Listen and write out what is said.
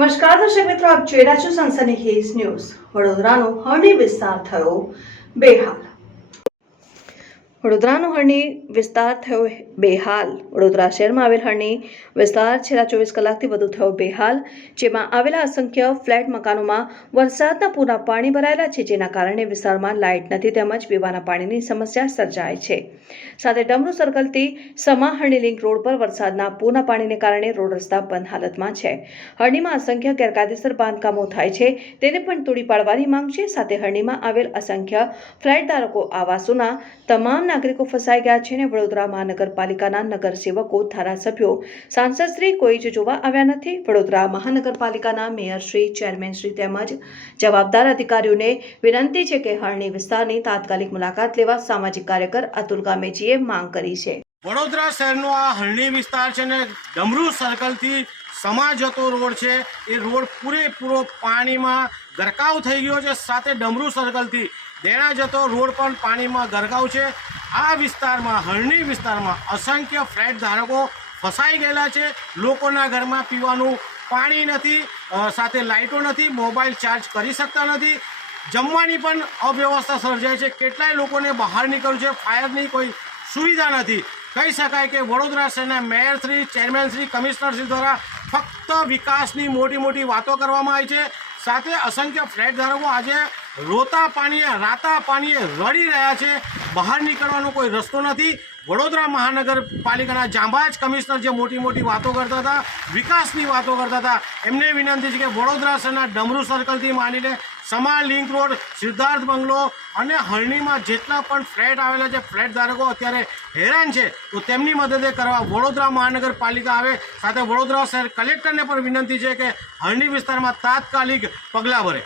નમસ્કાર દર્શક મિત્રો આપ જોઈ રહ્યા છો સનસની ન્યૂઝ વડોદરાનો હરણી વિસ્તાર થયો બેહાલ. વડોદરાનો હરણી વિસ્તાર થયો બેહાલ. વડોદરા શહેરમાં આવેલ હરણી વિસ્તાર છેલ્લા ચોવીસ કલાકથી વધુ થયો બેહાલ, જેમાં આવેલા અસંખ્ય ફ્લેટ મકાનોમાં વરસાદના પૂરના પાણી ભરાયેલા છે, જેના કારણે વિસ્તારમાં લાઇટ નથી તેમજ પીવાના પાણીની સમસ્યા સર્જાય છે. સાથે ડમરૂ સર્કલથી સમા હરણી લિંક રોડ પર વરસાદના પૂરના પાણીને કારણે રોડ રસ્તા બંધ હાલતમાં છે. હરણીમાં અસંખ્ય ગેરકાયદેસર બાંધકામો થાય છે, તેને પણ તોડી પાડવાની માંગ છે. સાથે હરણીમાં આવેલ અસંખ્ય ફ્લેટ ધારકો આવાસોના તમામ નાગરિકો ફસાઈ ગયા છે અને વડોદરા મહાનગરપાલિકાના નગરસેવકો, ધારાસભ્યો સાંસદશ્રી કોઈ જ જોવા આવ્યા નથી. વડોદરા મહાનગરપાલિકાના મેયરશ્રી ચેરમેનશ્રી તેમજ જવાબદાર અધિકારીઓને વિનંતી છે કે હરણી વિસ્તારની તાત્કાલિક મુલાકાત લેવા સામાજિક કાર્યકર અતુલ ગામેજીએ માંગ કરી છે. વડોદરા શહેરનો આ હરણી વિસ્તાર છે ને ડમરૂ સર્કલથી સમા જતો રોડ છે. એ રોડ પૂરેપૂરો પાણીમાં ગરકાવ થઈ ગયો છે. સાથે ડમરૂ સર્કલથી દેણા જતો રોડ પણ પાણીમાં ગરકાવ છે. આ વિસ્તારમાં, હરણી વિસ્તારમાં અસંખ્ય ફ્લેટ ધારકો ફસાઈ ગયેલા છે. લોકોના ઘરમાં પીવાનું પાણી નથી સાથે લાઇટો નથી, મોબાઈલ ચાર્જ કરી શકતા નથી. જમવાની પણ અવ્યવસ્થા સર્જાય છે. કેટલાય લોકોને બહાર નીકળવું છે. ફાયરની કોઈ સુવિધા નથી. કહી શકાય કે વડોદરા શહેરના શ્રી કમિશનર શ્રી દ્વારા ફક્ત વિકાસની મોટી મોટી વાતો કરવામાં આવી છે. સાથે અસંખ્ય ફ્લેટ ધારકો આજે રોતા પાણીએ, રાતા પાણીએ રડી રહ્યા છે. બહાર નીકળવાનો કોઈ રસ્તો નથી. વડોદરા મહાનગરપાલિકાના જાંબાજ કમિશનર જે મોટી મોટી વાતો કરતા હતા, વિકાસની વાતો કરતા હતા, એમને વિનંતી છે કે વડોદરા શહેરના ડમરૂ સર્કલથી માંડીને Sama link road, Siddharth bungalow અને હરણીમાં જેટલા પણ ફ્લેટ આવેલા છે, ફ્લેટ ધારકો અત્યારે હેરાન છે. તો તેમની મદદે કરવા વડોદરા મહાનગરપાલિકા આવે. સાથે વડોદરા શહેર કલેક્ટરને પણ વિનંતી છે કે હરણી વિસ્તારમાં તાત્કાલિક પગલાં ભરે.